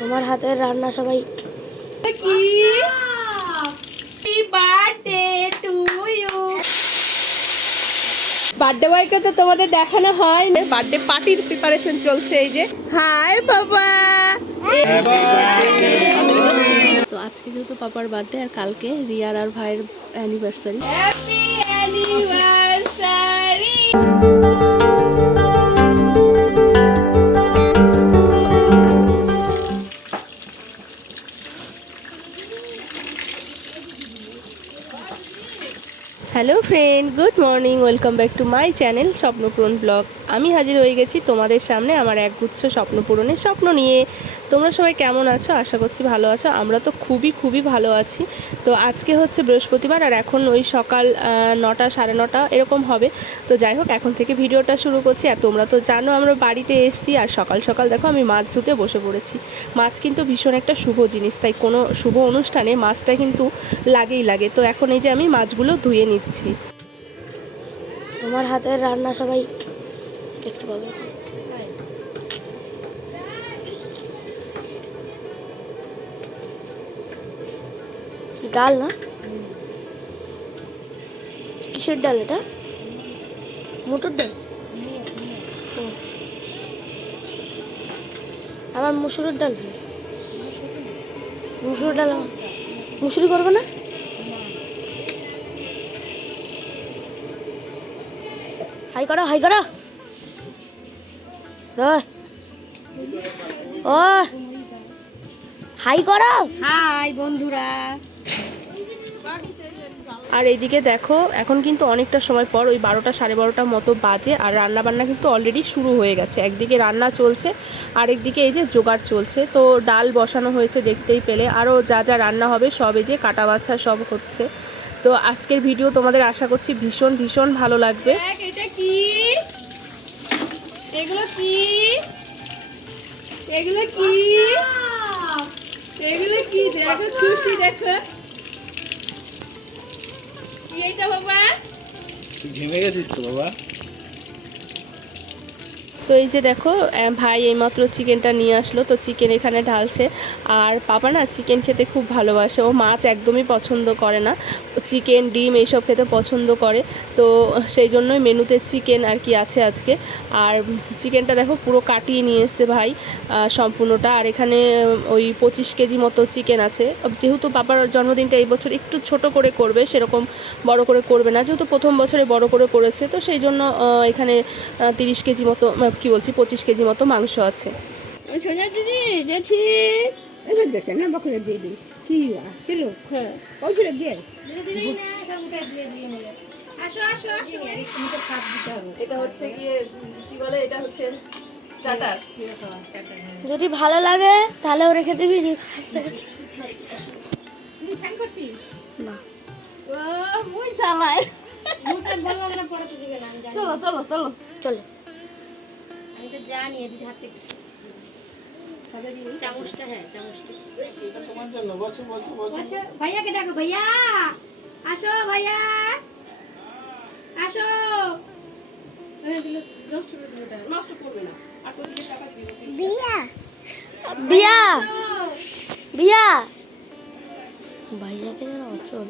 তোমার হাতের রান্না সবাই বার্থডে টু ইউ বার্থডে বয়কে তো তোমাদের দেখানো হয় বার্থডে পার্টির প্রিপারেশন চলছে এই যে। হাই বাবা তো আজকে যেহেতু পাপার বার্থডে আর কালকে রিয়ার আর ভাইয়ের anniversary happy anniversary hello friend, good morning, welcome back to my channel Swapnapuran blog. আমি হাজির হয়ে গেছি তোমাদের সামনে আমার একগুচ্ছ স্বপ্ন পূরণের স্বপ্ন নিয়ে। তোমরা সবাই কেমন আছো? আশা করছি ভালো আছো। আমরা তো খুবই খুবই ভালো আছি। তো আজকে হচ্ছে বৃহস্পতিবার আর এখন ওই সকাল নটা, সাড়ে নটা এরকম হবে। তো যাই হোক, এখন থেকে ভিডিওটা শুরু করছি। আর তোমরা তো জানো আমরা বাড়িতে এসেছি আর সকাল সকাল দেখো আমি মাছ ধুতে বসে পড়েছি। মাছ কিন্তু ভীষণ একটা শুভ জিনিস, তাই কোনো শুভ অনুষ্ঠানে মাছটা কিন্তু লাগেই লাগে। তো এখন এই যে আমি মাছগুলো ধুয়ে নিচ্ছি। তোমার হাতের রান্না সবাই দেখতে পাবে। ডাল না? কিসের ডাল এটা? মোটর ডাল। আমার মুসুরের ডাল? মুসুর ডাল মুসুরি করবে না? করো হাই করো। ও হাই করো। হাই বন্ধুরা। আর এইদিকে দেখো এখন কিন্তু অনেকটা সময় পর ওই বারোটা সাড়ে বারোটার মতো বাজে আর রান্না বান্না কিন্তু অলরেডি শুরু হয়ে গেছে। একদিকে রান্না চলছে আর একদিকে এই যে জোগাড় চলছে। তো ডাল বসানো হয়েছে দেখতেই পেলে। আরও যা যা রান্না হবে সব এই যে কাটা বাছা সব হচ্ছে। তো আজকের ভিডিও তোমাদের আশা করছি ভীষণ ভীষণ ভালো লাগবে। এটা কি? এগুলো কি? এগুলো কি? এগুলো কি? দেখো খুশি দেখো। কি এটা বাবা? ঘেমে গেছিস তো বাবা? তো এই যে দেখো ভাই এইমাত্র চিকেনটা নিয়ে আসলো, তো চিকেন এখানে ঢালছে। আর পাপা না চিকেন খেতে খুব ভালোবাসে, ও মাছ একদমই পছন্দ করে না। চিকেন, ডিম এইসব খেতে পছন্দ করে, তো সেই জন্যই মেনুতে চিকেন আর কি আছে আজকে। আর চিকেনটা দেখো পুরো কাটিয়ে নিয়ে এসছে ভাই সম্পূর্ণটা। আর এখানে ওই পঁচিশ কেজি মতো চিকেন আছে। যেহেতু পাপার জন্মদিনটা এই বছর একটু ছোট করে করবে, সেরকম বড় করে করবে না। যেহেতু প্রথম বছরে বড় করে করেছে, তো সেই জন্য এখানে তিরিশ কেজি মতো কি বলছি পঁচিশ কেজি মতো মাংস আছে। সোজা দিদি যাচ্ছি। এবার দেখেন না বকরে দিয়ে দিই। কি কিলো? হ্যাঁ। ওই কিলো দিয়ে। আসো আসো আসো। খাপ দিতে হবে। এটা হচ্ছে গিয়ে কি বলে এটা হচ্ছে স্টার্টার যদি ভালো লাগে তাহলেও রেখে দিবি যে তুমি ফ্যান করছি না। ও মুই চালাই। মুসে বললাম না পড়াতে দিবে না আমি জানি। চলো চলো চলো। চলো। আমি তো জানি এদিকে হাতে সাদা দিবি চামচটা হ্যাঁ চামচটা। এটা তোমার জন্য বছর বছর বছর আচ্ছা ভাইয়াকে ডাকো ভাইয়া! আসো ভাইয়া! আসো! নষ্ট করবে না। আর চাপা বিয়া! বিয়া! বিয়া! ভাইয়াকে অচল।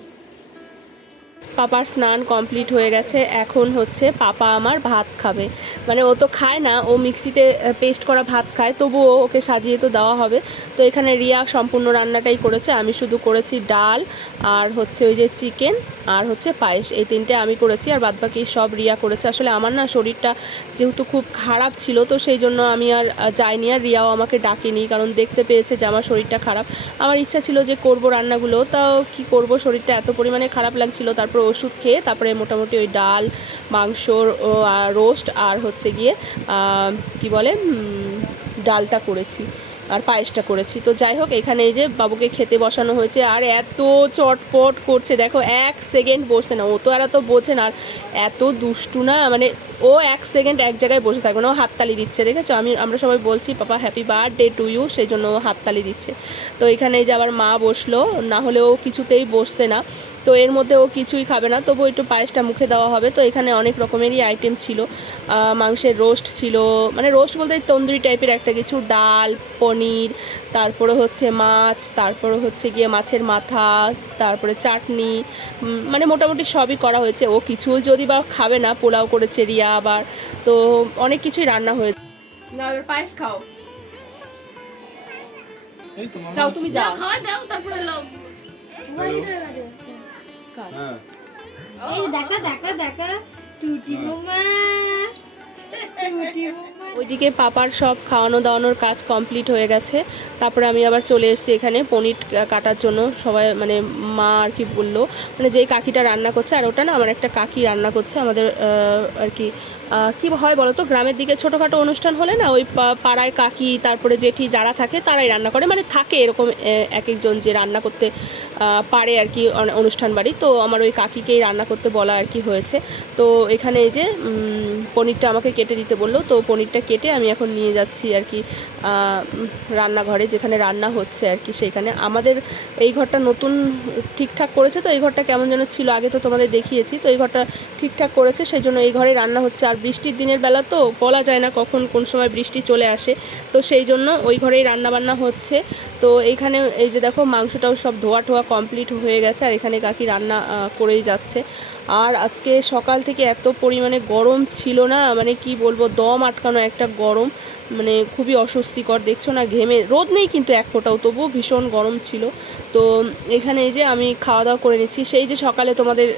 পাপার স্নান কমপ্লিট হয়ে গেছে, এখন হচ্ছে পাপা আমার ভাত খাবে। মানে ও তো খায় না, ও মিক্সিতে পেস্ট করা ভাত খায়, তবুও ওকে সাজিয়ে তো দেওয়া হবে। তো এখানে রিয়া সম্পূর্ণ রান্নাটাই করেছে, আমি শুধু করেছি ডাল আর হচ্ছে ওই যে চিকেন আর হচ্ছে পায়েস, এই তিনটে আমি করেছি আর বাদবাকি সব রিয়া করেছে। আসলে আমার না শরীরটা যেহেতু খুব খারাপ ছিল, তো সেই জন্য আমি আর যাইনি আর রিয়াও আমাকে ডাকেনি, কারণ দেখতে পেয়েছে যে আমার শরীরটা খারাপ। আমার ইচ্ছা ছিল যে করব রান্নাগুলো, তাও কি করব, শরীরটা এত পরিমাণে খারাপ লাগছিল। তারপর ওষুধ খেয়ে, তারপরে মোটামুটি ওই ডাল, মাংস রোস্ট, আর হচ্ছে গিয়ে কি বলে ডালটা করেছি। আর পায়েসটা করেছি। তো যাই হোক, এখানে এই যে বাবুকে খেতে বসানো হয়েছে, আর এত চটপট করছে। দেখো, এক সেকেন্ড বসছে না, ও তো আর এত বোঝে না। আর এত দুষ্টু না মানে ও এক সেকেন্ড এক জায়গায় বসে থাকবে না, ও হাততালি দিচ্ছে, দেখেছ? আমি, আমরা সবাই বলছি, papa happy birthday to you সেই জন্য ও হাততালি দিচ্ছে। তো এখানে এই যে আবার মা বসল, না হলে ও কিছুতেই বসছে না। তো এর মধ্যে ও কিছুই খাবে না তবু একটু পায়েসটা মুখে দেওয়া হবে। তো এখানে অনেক রকমেরই আইটেম ছিল। মাংসের রোস্ট ছিল মানে রোস্ট বলতে তন্দুরি টাইপের একটা কিছু, ডাল, পনির পনির তারপরে হচ্ছে মাছ তারপরে হচ্ছে গিয়ে মাছের মাথা তারপরে চাটনি মানে মোটামুটি সবই করা হয়েছে। ও কিছু যদি বা খাবে না পোলাও করেছে রিয়া আবার তো অনেক কিছুই রান্না হয়েছে না এবার পায়েস খাও। যাও তুমি যাও। খাওয়া দাও তারপরে লাও হ্যাঁ। এই দেখা দেখা দেখা। টুটি মামা টুটি মামা ওইদিকে পাপার সব খাওয়ানো দাওয়ানোর কাজ কমপ্লিট হয়ে গেছে। তারপরে আমি আবার চলে এসেছি এখানে পনির কাটার জন্য। সবাই মানে মা আর কি বলল। মানে যেই কাকিটা রান্না করছে, আর ওটা না আমার একটা কাকি রান্না করছে। আমাদের আর কি কি হয় বলো তো? গ্রামের দিকে ছোটোখাটো অনুষ্ঠান হলে না ওই পাড়ায় কাকি, তারপরে জেঠি যারা থাকে তারাই রান্না করে। মানে থাকে এরকম এক একজন যে রান্না করতে পারে আর কি অনুষ্ঠান বাড়ি। তো আমার ওই কাকিকেই রান্না করতে বলা আর কি হয়েছে। তো এখানে এই যে পনিরটা আমাকে কেটে দিতে বলল। তো পনিরটা কেটে আমি এখন নিয়ে যাচ্ছি আর কি রান্নাঘরে যেখানে রান্না হচ্ছে আর কি সেইখানে। আমাদের এই ঘরটা নতুন ঠিকঠাক করেছে তো, এই ঘরটা কেমন যেন ছিল আগে তো তোমাদের দেখিয়েছি। তো এই ঘরটা ঠিকঠাক করেছে সেই জন্য এই ঘরে রান্না হচ্ছে। আর বৃষ্টির দিনের বেলা তো বলা যায় না কখন কোন সময় বৃষ্টি চলে আসে। তো সেই জন্য ওই ঘরেই রান্না বান্না হচ্ছে। তো এইখানে এই যে দেখো মাংসটাও সব ধোয়া ঠোয়া কমপ্লিট হয়ে গেছে, আর এখানে কাকি রান্না করেই যাচ্ছে। আর আজকে সকাল থেকে এত পরিমাণে গরম ছিল না মানে কি বলব, দম আটকানো একটা গরম। মানে খুবই অস্বস্তিকর, দেখছ না, ঘেমে, রোদ নেই কিন্তু এক ফোঁটাও, তবুও ভীষণ গরম ছিল। তো এখানে এই যে আমি খাওয়া দাওয়া করে নিচ্ছি, সেই যে সকালে তোমাদের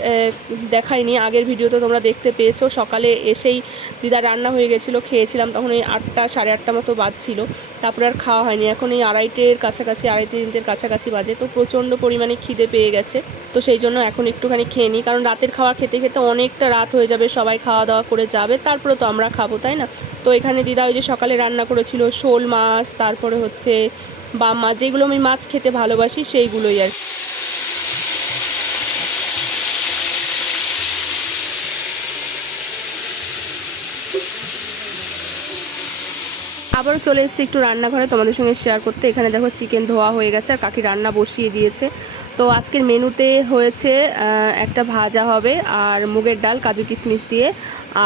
দেখাইনি, আগের ভিডিওতে তোমরা দেখতে পেয়েছ, সকালে এসেই দিদা রান্না হয়ে গেছিল, খেয়েছিলাম, তখন এই আটটা, সাড়ে আটটা মতো বাজছিল, তারপরে আর খাওয়া হয়নি, এখন এই আড়াইটের কাছাকাছি, আড়াইটে তিনটের কাছাকাছি বাজে, তো প্রচণ্ড পরিমাণে খিদে পেয়ে গেছে, তো সেই জন্য এখন একটুখানি খেয়ে নিই, কারণ রাতের খাওয়া খেতে খেতে অনেকটা রাত হয়ে যাবে, সবাই খাওয়া দাওয়া করে যাবে, তারপরে তো আমরা খাব, তাই না? তো এখানে দিদা ওই যে সকালে রান্না করেছিল, শোল মাছ, তারপরে হচ্ছে বাম মাছ, যেগুলো আমি মাছ খেতে ভালোবাসি সেইগুলোই আর আবারও চলে এসেছি একটু রান্নাঘরে তোমাদের সঙ্গে শেয়ার করতে। এখানে দেখো চিকেন ধোয়া হয়ে গেছে আর কাকি রান্না বসিয়ে দিয়েছে। তো আজকের মেনুতে হয়েছে একটা ভাজা হবে আর মুগের ডাল, কাজু কিশমিশ দিয়ে,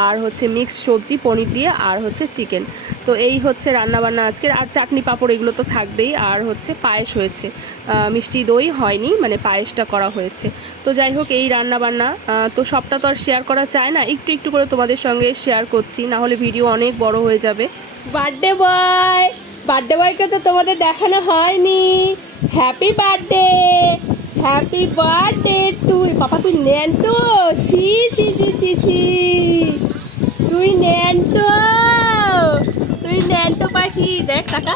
আর হচ্ছে মিক্স সবজি, পনির দিয়ে, আর হচ্ছে চিকেন তো এই হচ্ছে রান্না বান্না আজকের। আর চাটনি পাঁপড় এগুলো তো থাকবেই, আর হচ্ছে পায়েস হয়েছে। মিষ্টি দই হয়নি মানে পায়েসটা করা হয়েছে। তো যাই হোক, এই রান্না বান্না তো সবটা তো আর শেয়ার করা চায় না। একটু একটু করে তোমাদের সঙ্গে শেয়ার করছি না হলে ভিডিও অনেক বড় হয়ে যাবে। বার্থডে বয় বার্থডে বয়কে তো তোমাদের দেখানো হয়নি। হ্যাপি বার্থডে হ্যাপি বার্থডে তুই পাপা তুই নেন তো সি সি সি সি সি তুই নেন তো তুই নেন তো পাখি। দেখ, টাকা।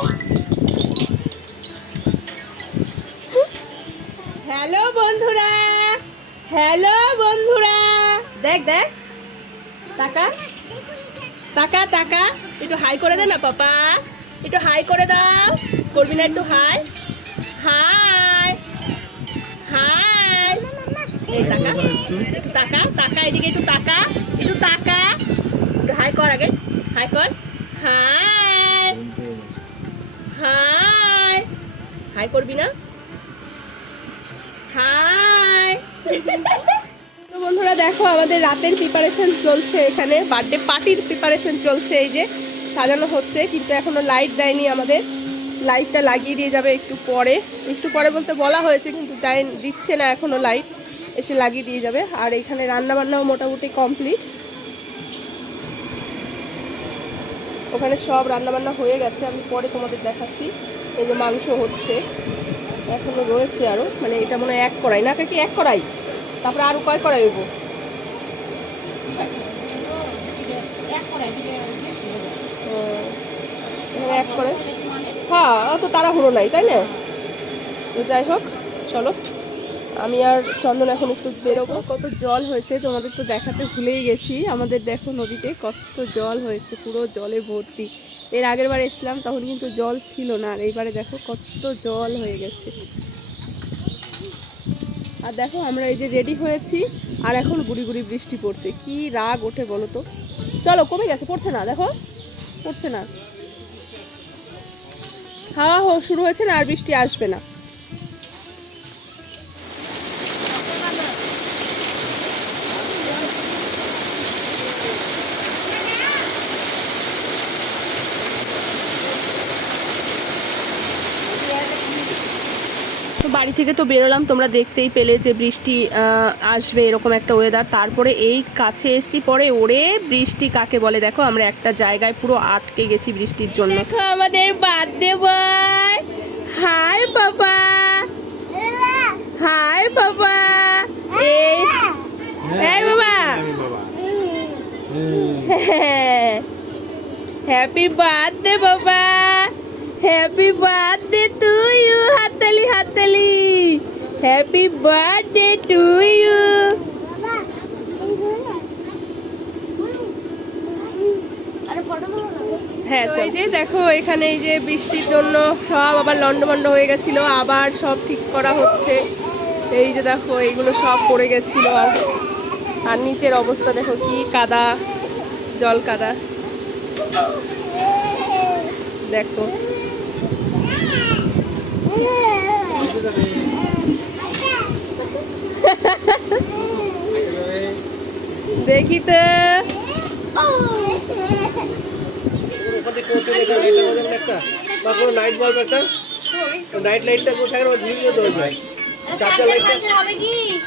হ্যালো বন্ধুরা। হ্যালো বন্ধুরা। দেখ দেখ। টাকা। টাকা টাকা একটু হাই করে দে না, পাপা। একটু হাই করে দাও। করবি না একটু হাই হাই হাই এই একটু টাকা টাকা এদিকে একটু টাকা একটু টাকা একটু হাই কর আগে হাই কর। হাই হাই হাই করবি না? হাই আমাদের রাতের প্রিপারেশন চলছে এখানে বার্থডে পার্টির প্রিপারেশন চলছে, এই যে সাজানো হচ্ছে, কিন্তু এখনও লাইট দেয়নি আমাদের। লাইটটা লাগিয়ে দিয়ে যাবে একটু পরে। একটু পরে বলতে বলা হয়েছে, কিন্তু দেয় দিচ্ছে না এখনও লাইট এসে লাগিয়ে দিয়ে যাবে। আর এখানে রান্না বান্নাও মোটামুটি কমপ্লিট ওখানে সব রান্না বান্না হয়ে গেছে। আমি পরে তোমাদের দেখাচ্ছি। এই যে মাংস হচ্ছে। এখনও রয়েছে আরও মানে এটা মনে হয় এক করাই না কি এক করাই তারপরে আরও কয় কড়াই হইব ও, এখানে এক করে। হ্যাঁ অত তাড়াহুড়ো নাই, তাই না? তো যাই হোক, চলো। আমি আর চন্দন এখন একটু বেরোবো। কত জল হয়েছে, তোমাদের তো দেখাতে ভুলেই গেছি। আমাদের দেখো নদীতে কত জল হয়েছে, পুরো জলে ভর্তি। এর আগের বার এসলাম তখন কিন্তু জল ছিল না। আর এইবারে দেখো কত জল হয়ে গেছে। আর দেখো, আমরা এই যে রেডি হয়েছি, আর এখন গুড়ি গুড়ি বৃষ্টি পড়ছে। কি রাগ ওঠে বলো তো? চলো, কমে গেছে, পড়ছে না, দেখো। পড়ছে না। হাওয়া শুরু হয়েছে না আর বৃষ্টি আসবে না তো বাড়ি থেকে তো বেরোলাম তোমরা দেখতেই পেলে যে বৃষ্টি আসবে এরকম একটা ওয়েদার তারপরে এই কাছে এসছি পরে ওরে বৃষ্টি কাকে বলে দেখো আমরা একটা জায়গায় পুরো আটকে গেছি বৃষ্টির জন্য দেখো আমাদের বার্থডে বয় হাই বাবা হাই বাবা এই এই বাবা হ্যাপি বার্থডে বাবা হ্যাপি বার্থডে টু ইউ হাততালি হাততালি হ্যাপি বার্থডে টু ইউ হ্যাঁ এই যে দেখো এখানে এই যে বৃষ্টির জন্য সব আবার লন্ডভন্ড হয়ে গেছিল আবার সব ঠিক করা হচ্ছে। এই যে দেখো এইগুলো সব পড়ে গেছিল আর আর নিচের অবস্থা দেখো কি কাদা জল কাদা। দেখো। দেখি তো। নাইট বাল্ব একটা নাইট লাইটটা কোথায় ঝুলিয়ে হবে চার্জার লাইটটা হবে কি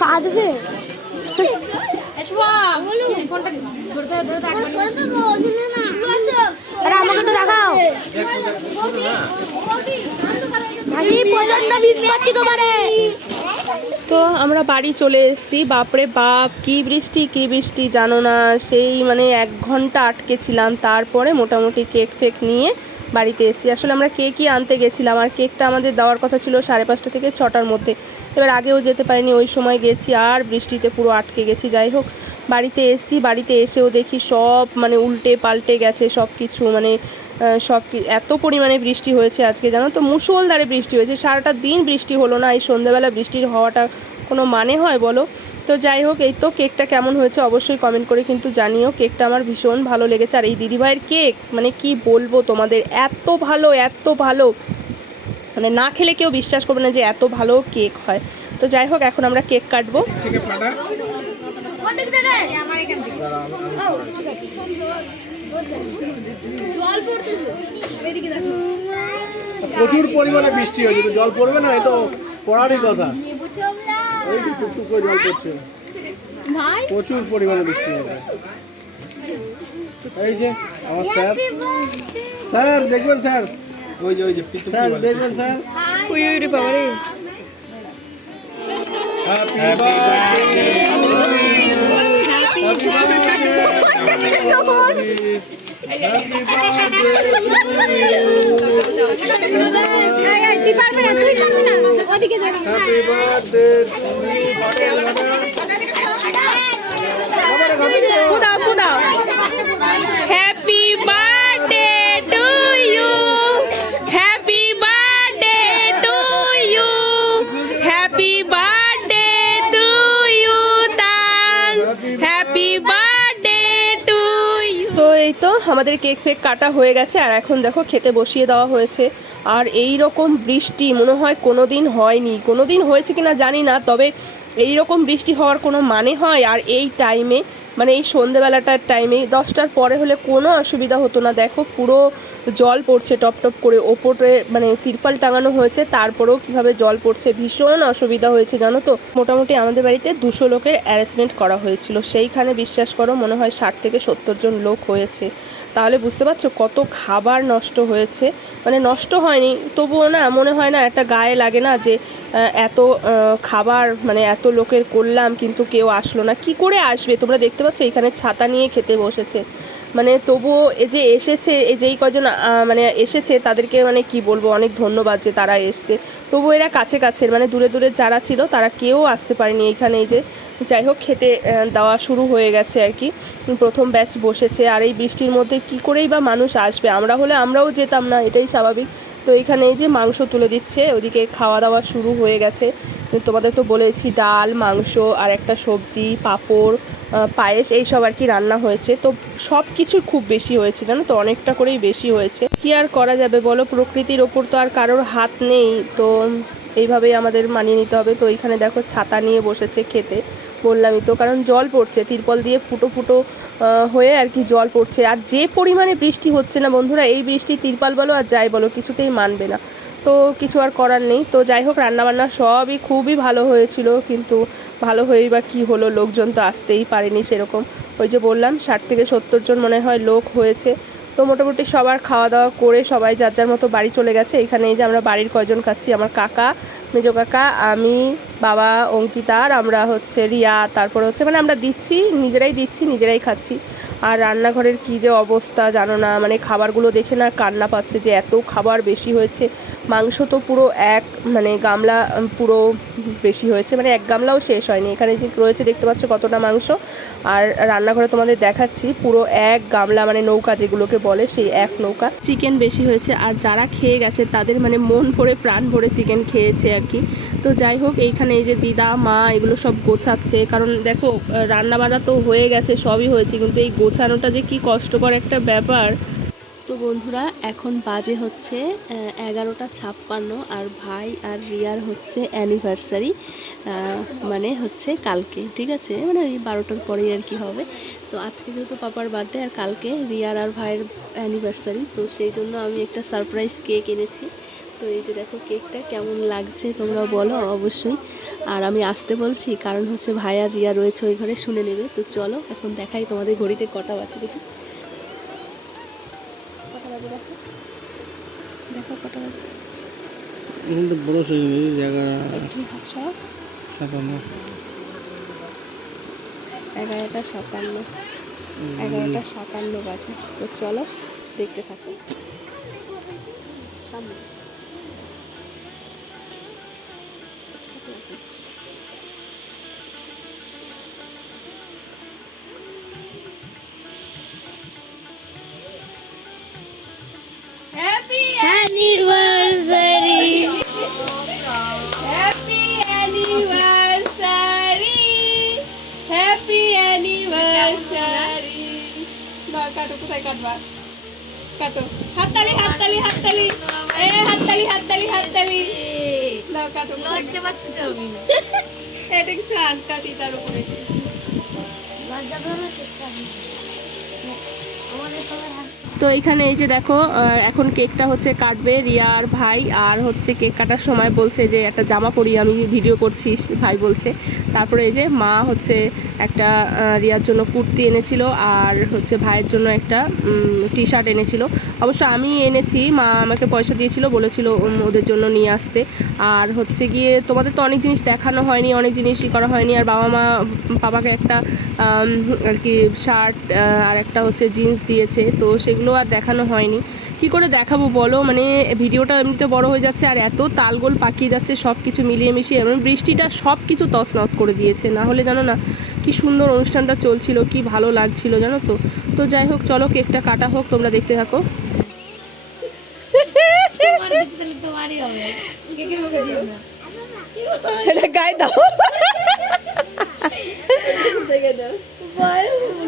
কাঁদবে তো আমরা বাড়ি চলে এসেছি। বাপরে বাপ, কি বৃষ্টি কি বৃষ্টি জানো না। সেই মানে এক ঘণ্টা আটকে ছিলাম। তারপরে মোটামুটি কেক ফেক নিয়ে বাড়িতে এসেছি। আসলে আমরা কেকই আনতে গেছিলাম আর কেকটা আমাদের দেওয়ার কথা ছিল সাড়ে পাঁচটা থেকে ছটার মধ্যে। এবার আগেও যেতে পারিনি, ওই সময় গেছি আর বৃষ্টিতে পুরো আটকে গেছি। যাই হোক, বাড়িতে এসেছি, বাড়িতে এসেও দেখি সব মানে উল্টে পাল্টে গেছে সব কিছু মানে সব এত পরিমাণে বৃষ্টি হয়েছে আজকে, জানো তো? মুষলধারে বৃষ্টি হয়েছে, সারাটা দিন বৃষ্টি হলো না। এই সন্ধ্যাবেলা বৃষ্টির হওয়াটা কোনো মানে হয় বলো? তো যাই হোক, এই তো কেকটা কেমন হয়েছে অবশ্যই কমেন্ট করে কিন্তু জানিও। কেকটা আমার ভীষণ ভালো লেগেছে। আর এই দিদিভাইয়ের কেক মানে কি বলব তোমাদের, এত ভালো এত ভালো। মানে না খেলে কেউ বিশ্বাস করবে না যে এত ভালো কেক হয়। তো যাই হোক, এখন আমরা কেক কাটবো। প্রচুর পরিমাণে বৃষ্টি হয়েছে জল পড়বে না, এ পড়ারই কথা। এই যে টুকটুক করে জল পড়ছে। ভাই? প্রচুর পরিমাণে বৃষ্টি হয়েছে এই যে আমার স্যার। স্যার দেখবেন স্যার। ওই যে ওই যে পিতু স্যার দেখবেন স্যার। উই উই রে বাবা রে। হ্যাপি বার্থডে তুই পারবি না তুই পারবি না। ওদিকে যা। হ্যাপি বার্থডে পুদাও পুদাও। হ্যাপি বার্থডে তো আমাদের কেক ফেক কাটা হয়ে গেছে আর এখন দেখো খেতে বসিয়ে দেওয়া হয়েছে। আর এই রকম বৃষ্টি মনে হয় কোনো দিন হয়নি। কোনো দিন হয়েছে কি না জানি না, তবে এই রকম বৃষ্টি হওয়ার কোনো মানে হয়? আর এই টাইমে মানে এই সন্ধেবেলাটার টাইমে দশটার পরে হলে কোনো অসুবিধা হতো না। দেখো পুরো জল পড়ছে টপ টপ করে। ওপরে মানে তিরপাল টাঙানো হয়েছে, তারপরেও কীভাবে জল পড়ছে ভীষণ অসুবিধা হয়েছে, জানো তো? মোটামুটি আমাদের বাড়িতে দুশো লোকের অ্যারেঞ্জমেন্ট করা হয়েছিল। সেইখানে বিশ্বাস করো, মনে হয় ষাট থেকে সত্তর জন লোক হয়েছে। তাহলে বুঝতে পারছ কত খাবার নষ্ট হয়েছে। মানে নষ্ট হয়নি, তবুও না মনে হয় না একটা গায়ে লাগে না যে এত খাবার মানে এত লোকের করলাম কিন্তু কেউ আসলো না। কি করে আসবে? তোমরা দেখতে পাচ্ছ এখানে ছাতা নিয়ে খেতে বসেছে। মানে তবুও এই যে এসেছে, এই যেই কজন মানে এসেছে তাদেরকে মানে কি বলব, অনেক ধন্যবাদ যে তারা এসছে। তবু এরা কাছে কাছের মানে দূরে দূরে যারা ছিল তারা কেউ আসতে পারেনি এইখানে এই যে। যাই হোক, খেতে দেওয়া শুরু হয়ে গেছে আর কি। প্রথম ব্যাচ বসেছে। আর এই বৃষ্টির মধ্যে কি করেই বা মানুষ আসবে? আমরা হলে আমরাও যেতাম না, এটাই স্বাভাবিক। তো এখানে এই যে মাংস তুলে দিচ্ছে, ওদিকে খাওয়া দাওয়া শুরু হয়ে গেছে। তোমাদের তো বলেছি, ডাল, মাংস আর একটা সবজি, পাঁপড় পায়েস, এইসব আর কি রান্না হয়েছে। তো সব কিছু খুব বেশি হয়েছে, জানো তো? অনেকটা করেই বেশি হয়েছে। কি আর করা যাবে বলো? প্রকৃতির ওপর তো আর কারোর হাত নেই। তো এইভাবেই আমাদের মানিয়ে নিতে হবে। তো এইখানে দেখো, ছাতা নিয়ে বসেছে খেতে। বললামই তো, কারণ জল পড়ছে, তিরপল দিয়ে ফুটো ফুটো হয়ে আর কি জল পড়ছে। আর যে পরিমাণে বৃষ্টি হচ্ছে না বন্ধুরা, এই বৃষ্টি তিরপাল বলো আর যাই বলো, কিছুতেই মানবে না। তো কিছু আর করার নেই। তো যাই হোক, রান্নাবান্না সবই খুবই ভালো হয়েছিল, কিন্তু ভালো হয়েই বা কী হলো, লোকজন তো আসতেই পারেনি সেরকম। ওই যে বললাম, ষাট থেকে সত্তর জন মনে হয় লোক হয়েছে। তো মোটামুটি সবার খাওয়া দাওয়া করে সবাই যার যার মতো বাড়ি চলে গেছে। এখানে এই যে আমরা বাড়ির কয়জন খাচ্ছি, আমার কাকা, মেজো কাকা, আমি, বাবা, অঙ্কিতা আর আমরা হচ্ছে রিয়া, তারপরে হচ্ছে মানে আমরা দিচ্ছি, নিজেরাই দিচ্ছি, নিজেরাই খাচ্ছি। আর রান্নাঘরের কী যে অবস্থা জানো না মানে খাবারগুলো দেখে না কান্না পাচ্ছে যে এত খাবার বেশি হয়েছে। মাংস তো পুরো এক মানে গামলা পুরো বেশি হয়েছে মানে এক গামলাও শেষ হয়নি। এখানে যে রয়েছে দেখতে পাচ্ছ কতটা মাংস। আর রান্নাঘরে তোমাদের দেখাচ্ছি, পুরো এক গামলা মানে নৌকা যেগুলোকে বলে, সেই এক নৌকা। চিকেন বেশি হয়েছে, আর যারা খেয়ে গেছে, তাদের মানে মন ভরে, প্রাণ ভরে চিকেন খেয়েছে আর কি। তো যাই হোক, এইখানে এই যে দিদা, মা, এগুলো সব গোছাচ্ছে। কারণ দেখো রান্না বান্না তো হয়ে গেছে, সবই হয়েছে, কিন্তু এই গোছানোটা যে কি কষ্টকর একটা ব্যাপার। তো বন্ধুরা, এখন বাজে হচ্ছে এগারোটা ছাপ্পান্ন আর ভাই আর রিয়ার হচ্ছে অ্যানিভার্সারি মানে হচ্ছে কালকে, ঠিক আছে? মানে ওই বারোটার পরেই আর কি হবে। তো আজকে যেহেতু পাপার বার্থডে আর কালকে রিয়ার আর ভাইয়ের অ্যানিভার্সারি তো সেই জন্য আমি একটা সারপ্রাইজ কেক এনেছি। তো এই যে দেখো কেকটা কেমন লাগছে তোমরা বলো অবশ্যই। আর আমি আসতে বলছি, কারণ হচ্ছে ভাই আর রিয়া রয়েছে ওই ঘরে, শুনে নেবে। তো চলো, এখন দেখাই তোমাদের ঘড়িতে কটা বাজে দেখি। এগারোটা সাতান্ন। এগারোটা সাতান্ন বাজে। তো চলো দেখতে থাকো। সামনে। কোথায় কাটবা। কাটো। হাততালি হাততালি হাততালি। এ হাততালি হাততালি হাততালি। দাও কাটো। লজ্জা পাচ্ছি তো আমি। এটা কিছু আন কাটি তার উপরে। লজ্জা পাবো আমাদের সবার হাত তো এখানে এই যে দেখো এখন কেকটা হচ্ছে কাটবে রিয়া আর ভাই, আর হচ্ছে কেক কাটার সময় বলছে যে একটা জামা পরি আমি ভিডিও করছি ভাই বলছে। তারপরে এই যে মা হচ্ছে একটা রিয়ার জন্য কুর্তি এনেছিল, আর হচ্ছে ভাইয়ের জন্য একটা টি শার্ট এনেছিল। অবশ্য আমি এনেছি, মা আমাকে পয়সা দিয়েছিল, বলেছিল ওদের জন্য নিয়ে আসতে। আর হচ্ছে গিয়ে তোমাদের তো অনেক জিনিস দেখানো হয়নি, অনেক জিনিসই করা হয়নি, আর বাবা মা পাপাকে একটা আর কি শার্ট আর একটা হচ্ছে জিন্স দিয়েছে, তো সেগুলো আর দেখানো হয়নি। কি করে দেখাবো বলো? মানে ভিডিওটা এমনিতে বড় হয়ে যাচ্ছে আর এত তালগোল পাকিয়ে যাচ্ছে সব কিছু মিলিয়ে মিশিয়ে। এবং বৃষ্টিটা সব কিছু তছনছ করে দিয়েছে। না হলে জানো না কি সুন্দর অনুষ্ঠানটা চলছিল কি ভালো লাগছিল জানো তো? তো যাই হোক চলো কেকটা কাটা হোক তোমরা দেখতে থাকো। গায়ে দাও।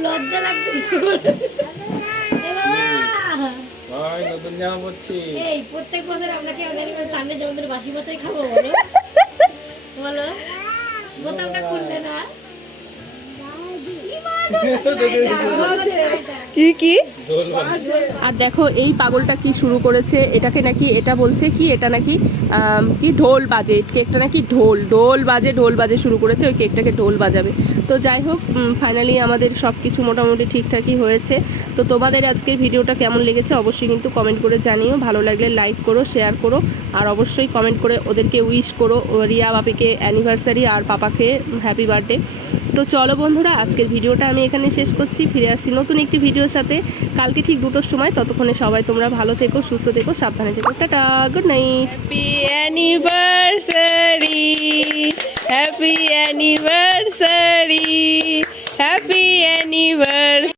লজ্জা বাবা! ভাই, নতুন জামা পরছি। এই, প্রত্যেক বছর আমরা কি আমাদের সামনে যেমন বাসি বাসাই খাব বলো? বলো। বোতামটা খুললে না? কি কি? আর দেখো এই পাগলটা কি শুরু করেছে? এটাকে নাকি এটা বলছে? কি এটা নাকি? আম, কি ঢোল বাজে। কেকটা নাকি ঢোল। ঢোল বাজে ঢোল বাজে শুরু করেছে ওই কেকটাকে ঢোল বাজাবে। তো যাই হোক ফাইনালি আমাদের সব কিছু মোটামুটি ঠিকঠাকই হয়েছে। তো তোমাদের আজকের ভিডিওটা কেমন লেগেছে অবশ্যই কিন্তু কমেন্ট করে জানিও। ভালো লাগলে লাইক করো শেয়ার করো আর অবশ্যই কমেন্ট করে ওদেরকে উইশ করো রিয়া বাপিকে অ্যানিভার্সারি আর পাপাকে হ্যাপি বার্থডে তো চলো বন্ধুরা আজকের ভিডিওটা আমি এখানে শেষ করছি, ফিরে আসছি নতুন একটি ভিডিওর সাথে। কালকে ঠিক দুটোর সময়, ততক্ষণে সবাই তোমরা ভালো থেকো, সুস্থ থেকো, সাবধানে থেকো। Tata good night happy anniversary happy anniversary happy anniversary